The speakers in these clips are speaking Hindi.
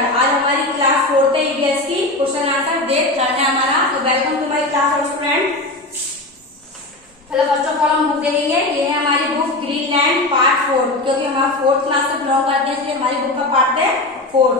स्टार्ट। आज हमारी क्लास 4th है ईवीएस की क्वेश्चन आंसर देख करना है हमारा। तो welcome to my class student. चलो फर्स्ट ऑफ ऑल हम बुक देखेंगे। ये है हमारी बुक ग्रीनलैंड पार्ट 4, क्योंकि हम 4th क्लास से बिलोंग करते हैं इसलिए हमारी बुक का पार्ट है 4।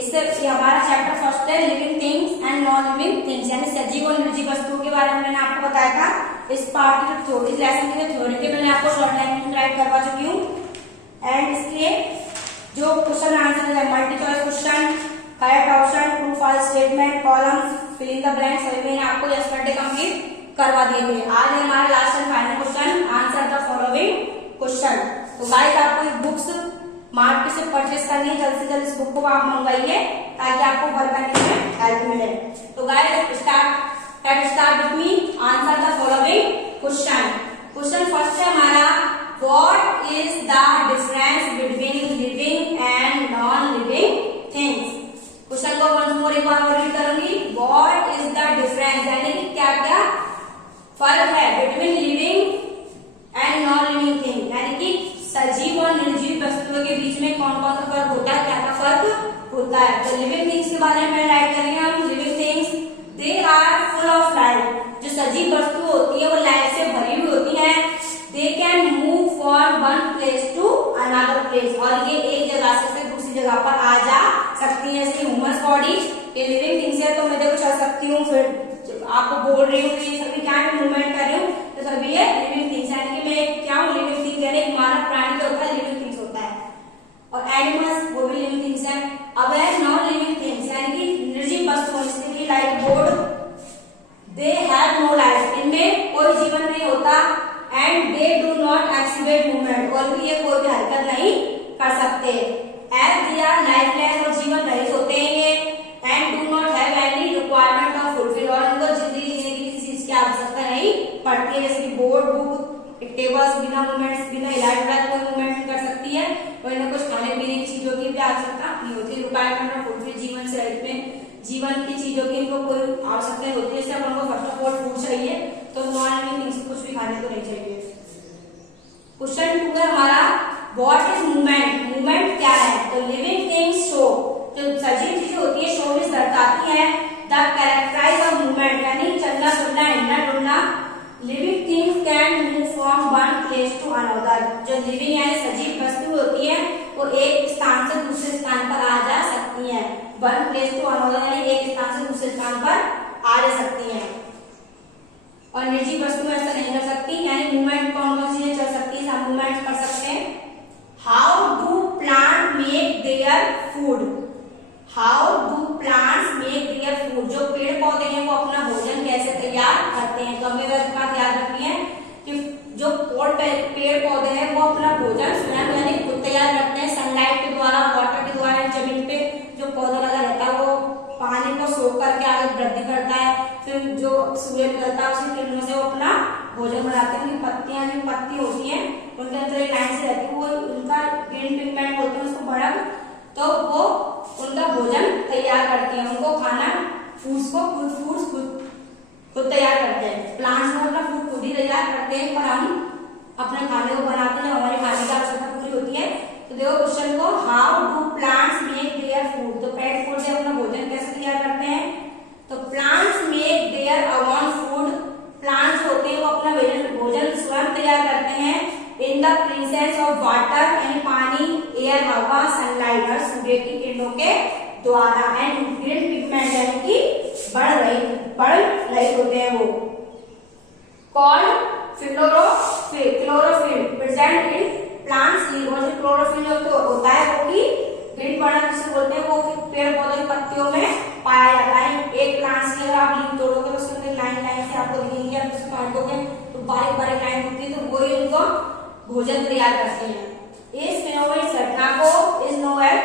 इससे हमारा चैप्टर फर्स्ट है living things and non living things, यानी सजीव और निर्जीव वस्तुओं के बारे में मैंने आपको बताया था। इस पार्ट की जो छोटी लेसन की थ्योरी के मैंने आपको शॉर्ट लैंग्वेज में राइट करवा चुकी हूँ। एंड इसलिए जो क्वेश्चन आंसर है multi choice question, correct option, true false statement, columns, fill in the blanks सभी मैंने आपको यस्टरडे कंप्लीट करवा दिए थे। आज है हमारा last and final question, answer the following question. तो गाइस आपको ये बुक्स मार्केट से परचेस करनी है, जल्द से जल्द इस बुक को आप मंगवाइए ताकि आपको वर्क करने में हेल्प मिले। तो guys start with me, answer the following question. Question first है हमारा, what is the difference between living and non living things. Question को वंस मोर एक बार रीड करूंगी। व्हाट इज द डिफरेंस, यानी कि क्या क्या फर्क है between living and non living thing, यानी कि सजीव और निर्जीव वस्तुओं के बीच में कौन कौन सा फर्क होता है, क्या क्या फर्क होता है। तो लिविंग थिंग्स के बारे में राइट करेंगे हम। Living things they are full of life. जो सजीव वस्तु होती है वो लाइफ से भरी हुई होती है। They can move from one place to another place, और ये एक जगह से दूसरी जगह पर आ जा सकती है। जैसे ह्यूमन बॉडी ये लिविंग थिंग्स है, तो मैं देखो चल सकती हूँ, फिर आपको बोल रही हूँ, ये सभी क्या है मूवमेंट कर रही हूँ, तो सभी ये लिविंग थिंग्स, यानी कि मैं क्या हूँ लिविंग थिंग, यानी एक मानव प्राणी का होता है लिविंग थिंग्स होता है। और एनिमल्स वो भी लिविंग थिंग्स है। अब है नॉन लिविंग थिंग्स, यानी कि निर्जीव वस्तुओं जैसे कि like board, they have no life, इनमें कोई जीवन नहीं होता। And they do not exhibit movement, और भी ये कोई भी हरकत नहीं कर सकते। एज दे आर लाइफलेस, और जीवन रहित होते हैं ये। And do not have any requirement of fulfil, और उनको जिंदगी जीने की किसी चीज की आवश्यकता नहीं पड़ती है। जैसे कि बोर्ड, बुक, टेबल्स बिना मूवमेंट्स, बिना हिलाए डुलाए कोई मूवमेंट नहीं कर सकती है, और इन्हें कुछ खाने पीने की चीजों की भी आवश्यकता नहीं होती। रिक्वायरमेंट ऑफ फुलफिल, जीवन से रहित में जीवन की चीजों की इनको कोई आवश्यकता नहीं होती है। जैसे हमको फर्स्ट ऑफ ऑल फूड चाहिए, तो नॉन लिविंग थिंग्स कुछ भी खाने को नहीं चाहिए। क्वेश्चन 2 है हमारा, व्हाट इज मूवमेंट, मूवमेंट क्या है। तो लिविंग थिंग्स शो, जो सजीव चीजें होती है शो में दर्शाती है द कैरेक्टराइज ऑफ मूवमेंट, यानी चलना फिरना हिलना डुलना। Living things can move from one place to another, जो लिविंग यानी सजीव वस्तु होती है वो एक स्थान से दूसरे स्थान पर आ जा सकती है। वन प्लेस टू अनदर यानी एक स्थान से दूसरे स्थान पर आ जा सकती है। और निर्जीव वस्तु ऐसा नहीं कर सकती, यानी मूवमेंट कौन कौन सी चल सकती है, मूवमेंट कर सकते हैं। हाउ do plant make their food, how do plants make their food, जो पेड़ पौधे हैं वो अपना भोजन कैसे तैयार करते हैं। तो हमें वह बात याद रखनी है कि जो पेड़ पौधे हैं वो अपना भोजन स्वयं यानी खुद तैयार करते हैं, सनलाइट के द्वारा, वाटर के द्वारा। जमीन पे जो पौधा लगा रहता है वो पानी को सोख करके आगे वृद्धि करता है, फिर जो सूर्य निकलता है उसी किरणों से वो अपना भोजन बनाते हैं। उनकी पत्तियां जो पत्ती होती है उनके अंदर एक लाइन से रहती है, वो उनका ग्रीन पिगमेंट बोलते हैं उसको बढ़ा, तो वो उनका भोजन तैयार करती है। उनको खाना फूड्स को खुद तैयार करते हैं। प्लांट्स में अपना फूड खुद ही तैयार करते हैं, पर हम अपने खाने को बनाते हैं, हमारे खाने की आवश्यकता पूरी होती है। तो देखो क्वेश्चन को, how do plants make their food, तो पेड़ पौधे अपना भोजन कैसे तैयार करते हैं। तो plants make their own food, plants होते हैं वो अपना भोजन स्वयं तैयार करते हैं। In the presence of water, यानी पानी, एयर हवा, सनलाइट और सूर्य की किरणों के द्वारा। एंड ग्रीन पिगमेंट यानी कि बढ़ रही होते हैं वो। Called chlorophyll present in plants leaf, और जो क्लोरोफिल जो होता है वो भी ग्रीन वर्णन जिसे बोलते हैं वो पेड़ पौधों की पत्तियों में पाया जाता है। एक प्लांट्स की अगर आप लीफ तोड़ोगे तो उसके अंदर लाइन लाइन से आपको दिखेंगे, आप उसको काटोगे तो बारीक बारीक लाइन होती है, तो वही उनको भोजन तैयार करते हैं। इस फेनोमेनन घटना को इज नोन एज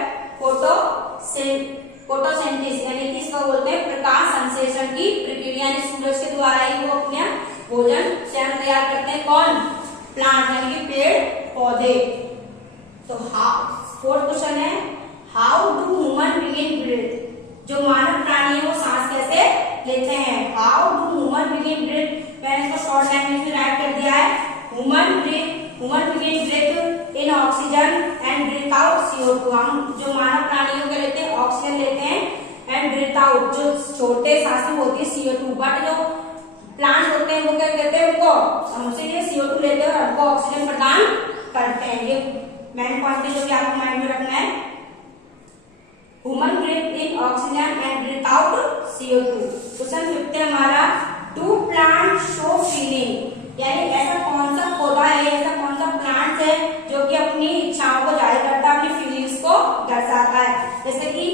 फोटोसिंथेसिस, यानी कि इसको बोलते हैं प्रकाश संश्लेषण की प्रक्रिया, यानी सूरज के द्वारा ही वो अपना भोजन स्वयं तैयार करते हैं। कौन, प्लांट यानी कि पेड़ पौधे। तो फोर्थ क्वेश्चन है, how do human begin breathe, जो मानव प्राणी है वो सांस कैसे लेते हैं। हाउ डू ह्यूमन बिगिन ब्रीथ, मैंने इसको शॉर्ट लैंग्वेज में राइट कर दिया है। Human begin breathe in oxygen and breathe out CO2। हम जो मानव प्राणियों के लेते हैं ऑक्सीजन लेते हैं एंड ब्रीथ आउट जो छोटे सांसें होती है CO2। बट जो प्लांट्स होते हैं वो क्या कहते हैं, उनको हमसे ये CO2 लेते हैं और हमको ऑक्सीजन प्रदान करते हैं। ये मेन पॉइंट है जो कि आपको माइंड में रखना है। Human breathe in oxygen and breathe out CO2। Question 50 हमारा, डू प्लांट शो फीलिंग, यानी ऐसा कौन सा पौधा है, ऐसा कौन सा प्लांट है जो कि अपनी इच्छाओं को जाहिर करता है, अपनी फीलिंग्स को दर्शाता है। जैसे कि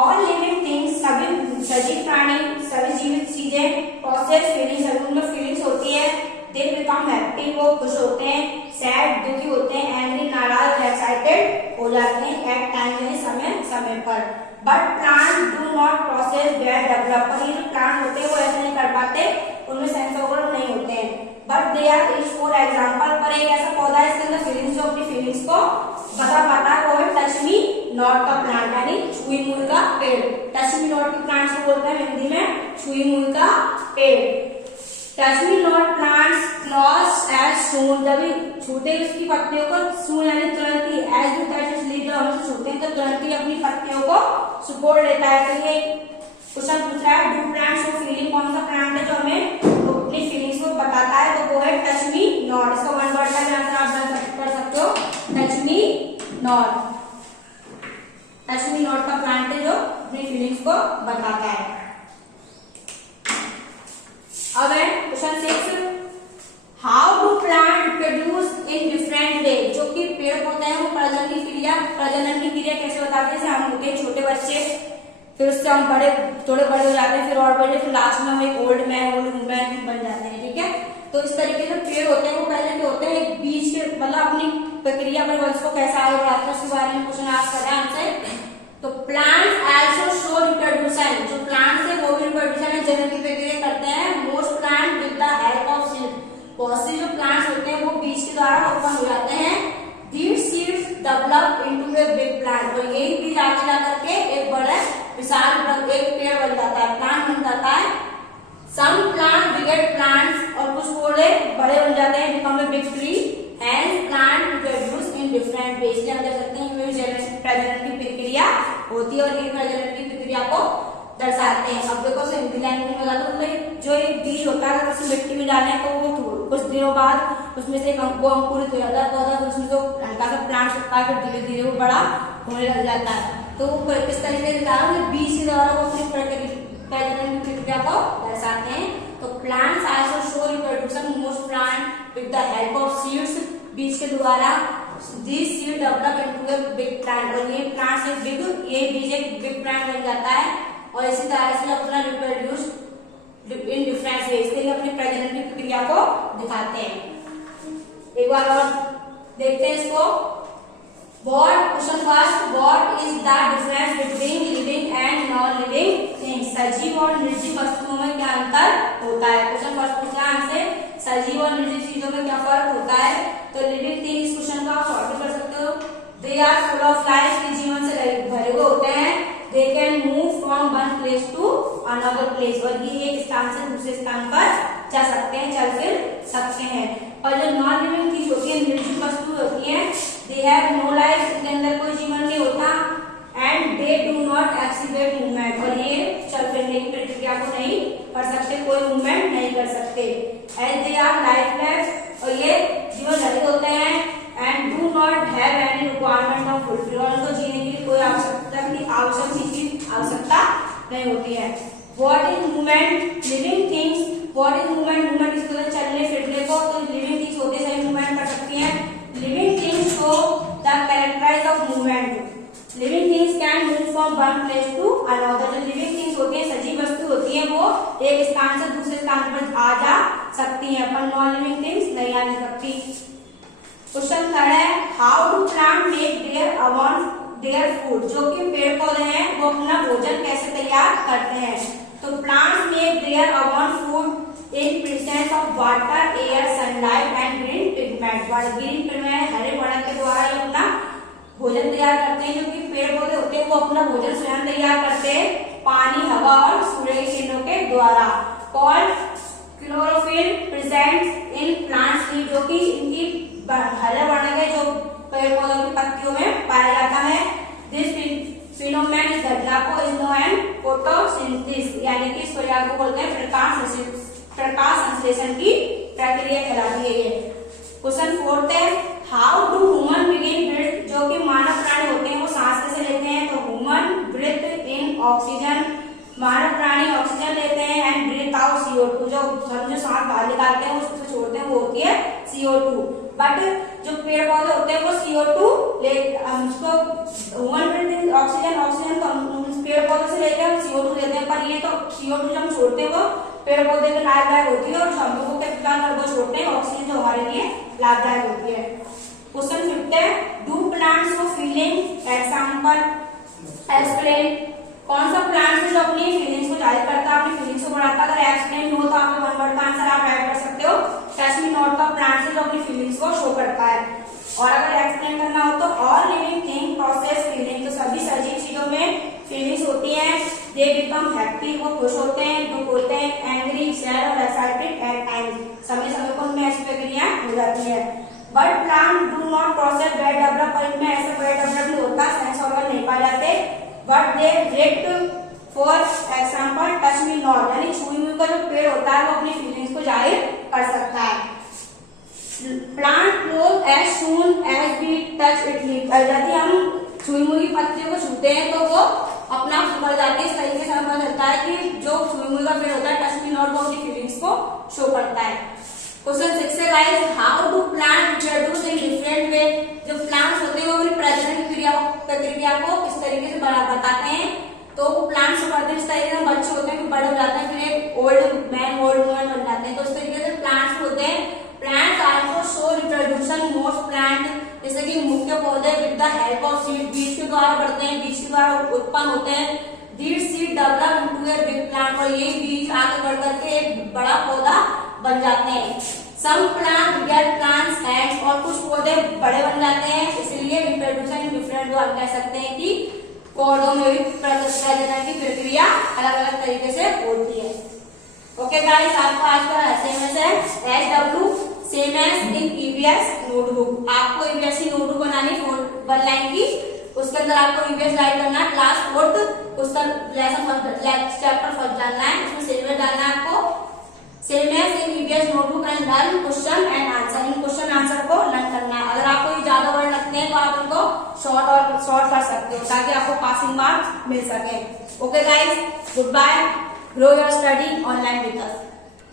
ऑल लिविंग थिंग्स, सभी सजीव प्राणी, सभी जीवित चीजें प्रोसेस फीलिंग्स, सभी उनमें फीलिंग्स होती है। दे बिकम हैप्पी, वो खुश होते हैं, सैड दुखी होते हैं, एंग्री नाराज और एक्साइटेड हो जाते हैं एट टाइम, यानी समय समय पर। But plant do not process their develop, पर ये जो प्लांट होते हैं वो ऐसा नहीं कर पाते, उनमें सेंस ऑर्गन नहीं होते हैं। But they are each, for example, पर एक ऐसा पौधा है इसके अंदर फीलिंग्स, जो अपनी फीलिंग्स को बता पाता है, वो है टच मी नॉट का प्लांट, यानी छुई मुई का पेड़। टच मी नॉट के प्लांट्स को बोलते हैं हिंदी में छुई मुई का पेड़। Touch me not plants close as soon, जब छूते उसकी पत्तियों को, सून यानी तुरंत ही, as you touch its leaf, जब हम छूते हैं तो तुरंत ही अपनी पत्तियों को सुपोर्ट लेता है। तो ये क्वेश्चन पूछ रहा है, डू प्लांट शो फीलिंग, कौन सा प्लांट है जो हमें अपनी फीलिंग्स को बताता है, तो वो है टच मी नॉट। इसका वन वर्ड का आंसर आप कर सकते हो, touch me not. Touch me not का प्लांट है जो अपनी फीलिंग्स को बताता है। अब है question 6, how do plant reproduce in different way, जो कि पेड़ पौधे हैं वो प्रजनन की क्रिया कैसे बताते हैं। जैसे हम होते हैं छोटे बच्चे, फिर उससे हम बड़े, थोड़े बड़े हो जाते हैं, फिर और बड़े, फिर लास्ट में हम एक ओल्ड मैन, ओल्ड वुमेन बन जाते हैं, ठीक है। तो इस तरीके से पेड़ होते हैं वो पहले के होते हैं एक बीज के, मतलब अपनी प्रक्रिया पर वंश को कैसा आगे बढ़ाते हैं उसके बारे में क्वेश्चन आस्क कर रहे हैं हमसे। तो प्लांट्स आल्सो शो रिप्रोड्यूशन, जो प्लांट्स है वो भी रिप्रोड्यूशन है, जनन की प्रक्रिया करते हैं। Most plant with the help of seed, बहुत से जो प्लांट्स होते हैं वो बीज के द्वारा उत्पन्न हो जाते हैं। These seeds develop into a big plant, और यही बीज आगे जाकर के एक बड़ा विशाल एक पेड़ बन जाता है, प्लांट बन जाता है। सम प्लांट बिगेट प्लांट्स, और कुछ पौधे बड़े बन जाते हैं, become a big tree. Hence plant reproduce in different ways, इसलिए हम देख सकते हैं प्रजनन की प्रक्रिया होती है और ये प्रजनन की प्रक्रिया को दर्शाते हैं। अब देखो हिंदी लैंग्वेज में बता दो, जो एक बीज होता है अगर उसे मिट्टी में डालें तो वो कुछ दिनों बाद उसमें से वो अंकुरित हो जाता है पौधा, फिर उसमें जो हल्का सा प्लांट होता है, फिर धीरे धीरे वो बड़ा होने लग जाता है। तो वो किस तरीके से दिखा बीज के द्वारा वो अपनी प्रजनन की प्रक्रिया को दर्शाते हैं। तो plants also show reproduction, most plant with the help of seeds, बीज के द्वारा this seed develop into a big plant, और ये प्लांट से बिग, ये बीज एक बिग प्लांट बन जाता है। और इसी तरह से अपना रिप्रोड्यूस इन डिफरेंट वेज, के लिए अपनी प्रजनन की प्रक्रिया को दिखाते हैं। एक बार और देखते हैं इसको। Question first, what is the difference between living and non living things, सजीव और निर्जीव वस्तुओं में क्या अंतर होता है। क्वेश्चन फर्स्ट पूछा हमसे, सजीव और निर्जीव चीजों में क्या फर्क होता है। तो लिविंग थिंग, इस क्वेश्चन को आप सॉल्व कर सकते हो। They are full of life, के जीवन से भरे हुए होते हैं। They can move from one place to another place, और ये एक स्थान से दूसरे स्थान पर जा सकते हैं, चल फिर सकते हैं। और जो नॉन लिविंग चीज होती है, निर्जीव वस्तु होती है, दे हैव नो लाइफ, इनके अंदर कोई जीवन नहीं होता। And they do not exhibit movement, और ये चल फिरने की प्रक्रिया को नहीं कर सकते, कोई मूवमेंट नहीं कर सकते। एज दे आर लाइफलेस, और ये जीवन रहित होते हैं। And do not have any requirement of fulfil, और उनको जीने के लिए कोई आवश्यकता नहीं होती है। What is movement, living things, what is movement, movement इसको चलने फिरने को, तो लिविंग थिंग्स होते हैं सही मूवमेंट कर सकती हैं। Living things show the characterize of movement, living things can move from one place to another, जो लिविंग थिंग्स होती है, सजीव वस्तु होती है, वो एक स्थान से दूसरे स्थान पर आ जा सकती है, पर नॉन लिविंग थिंग्स नहीं आ सकती। क्वेश्चन थर्ड है, how do plant make their food, जो कि पेड़ पौधे हैं वो अपना भोजन कैसे तैयार करते हैं। तो plants make their own food in presence of water, air, sunlight and green pigment, green pigment हरे वर्णक के द्वारा ये अपना भोजन तैयार करते हैं। जो कि पेड़ पौधे होते हैं वो अपना भोजन स्वयं तैयार करते हैं पानी, हवा और सूर्य की किरणों के द्वारा। Called chlorophyll presents in plants leaf, जो कि इनकी हरे वर्णक है जो पेड़ पौधों की पत्तियों में पाया जाता है। दिस फिनोमेनन इस घटना को इज नोन एज फोटोसिंथेसिस, यानी कि इस प्रक्रिया को बोलते हैं प्रकाश संश्लेषण की प्रक्रिया कहलाती है ये। क्वेश्चन 4 है, how do human begin breathe, जो कि मानव प्राणी होते हैं वो सांस कैसे लेते हैं, तो ह्यूमन ब्रीथ इन ऑक्सीजन, मानव प्राणी ऑक्सीजन लेते हैं, एंड ब्रीथ आउट CO2, जो सांस बाहर निकालते हैं उसको छोड़ते हैं वो होती है CO2। बट जो पेड़ पौधे होते हैं वो CO2 ले उसको ह्यूमन ब्रीथ इन ऑक्सीजन तो हम पेड़ पौधे से लेते हैं CO2 लेते हैं, पर ये तो CO2 जब हम छोड़ते हैं वो पेड़ पौधे के लाभदायक होती है, और हम लोगों के प्लांट वो छोड़ते हैं ऑक्सीजन जो हमारे लिए लाभदायक होती है। क्वेश्चन 5 है, do plants show feeling, example explain, कौन सा प्लांट जो अपनी फीलिंग्स को जाहिर करता है, अपनी फीलिंग्स को बढ़ाता है, अगर एक्सप्लेन हो तो आप वन वर्ड का आंसर आप ऐड कर सकते हो। टच मी नॉट का प्लांट जो अपनी फीलिंग्स को शो करता है, और अगर एक्सप्लेन करना हो तो all living thing process feeling, तो सभी सजीव चीजों में फीलिंग्स होती हैं। दे बिकम हैप्पी, वो खुश होते हैं, दुख होते हैं, एंग्री, सैड और एक्साइटेड एट टाइम्स, समय समय पर उनमें ऐसी प्रक्रिया हो जाती है। But plant do not process well develop, पर इनमें ऐसा वेल डेवलप नहीं होता, सेंस ऑर्गन नहीं पाए जाते। But they react, for example touch me not, यानी छुई मुई का जो पेड़ होता है वो अपनी फीलिंग्स को जाहिर कर सकता है। Plant grows as soon as we touch it leaf, यदि हम छुई मुई की पत्तियों को छूते हैं तो वो अपना बढ़ जाती है। इस तरीके से हमें पता चलता है कि जो छुई मुई का पेड़ होता है टच मी नॉट वो अपनी फीलिंग्स को शो करता है। क्वेश्चन 6 है guys, how do plant reproduce in different way, जो प्लांट्स होते हैं वो अपनी प्रजनन प्रक्रिया को किस तरीके से बताते हैं, तो प्लांट्स जो करते हैं इस तरीके से, बच्चे होते हैं फिर बड़े हो जाते हैं, फिर एक ओल्ड मैन ओल्ड वुमन बन जाते हैं, तो इस तरीके से प्लांट्स होते हैं। Plants also show reproduction, most plant जैसे कि मुख्य पौधे with the help of seed, बीज के द्वारा बढ़ते हैं, बीज के द्वारा उत्पन्न होते हैं। These seed develop into a big plant, और ये बीज आगे बढ़ करके एक बड़ा पौधा बन जाते हैं। Some plant get plants heads, और कुछ पौधे बड़े बन जाते हैं, इसलिए रिप्रोडक्शन इन डिफरेंट वे, हम कह सकते हैं कि पौधों में भी प्रजनन की प्रक्रिया अलग अलग तरीके से होती है। ओके गाइस, आपको आज का असाइनमेंट है SW same as in EVS notebook. आपको EVS की नोटबुक बनानी 1 लाइन की, उसके अंदर आपको EVS राइट करना है, क्लास 4th उसका चैप्टर फर्स्ट डालना है, उसमें सिलेबस डालना है आपको same as in EVS notebook and learn question and answer, इन क्वेश्चन आंसर को लर्न करना है। अगर आपको ये ज्यादा वर्ड लगते हैं तो आप उनको शॉर्ट कर सकते हो ताकि आपको पासिंग मार्क्स मिल सके। Okay guys, good bye, grow your study online with us.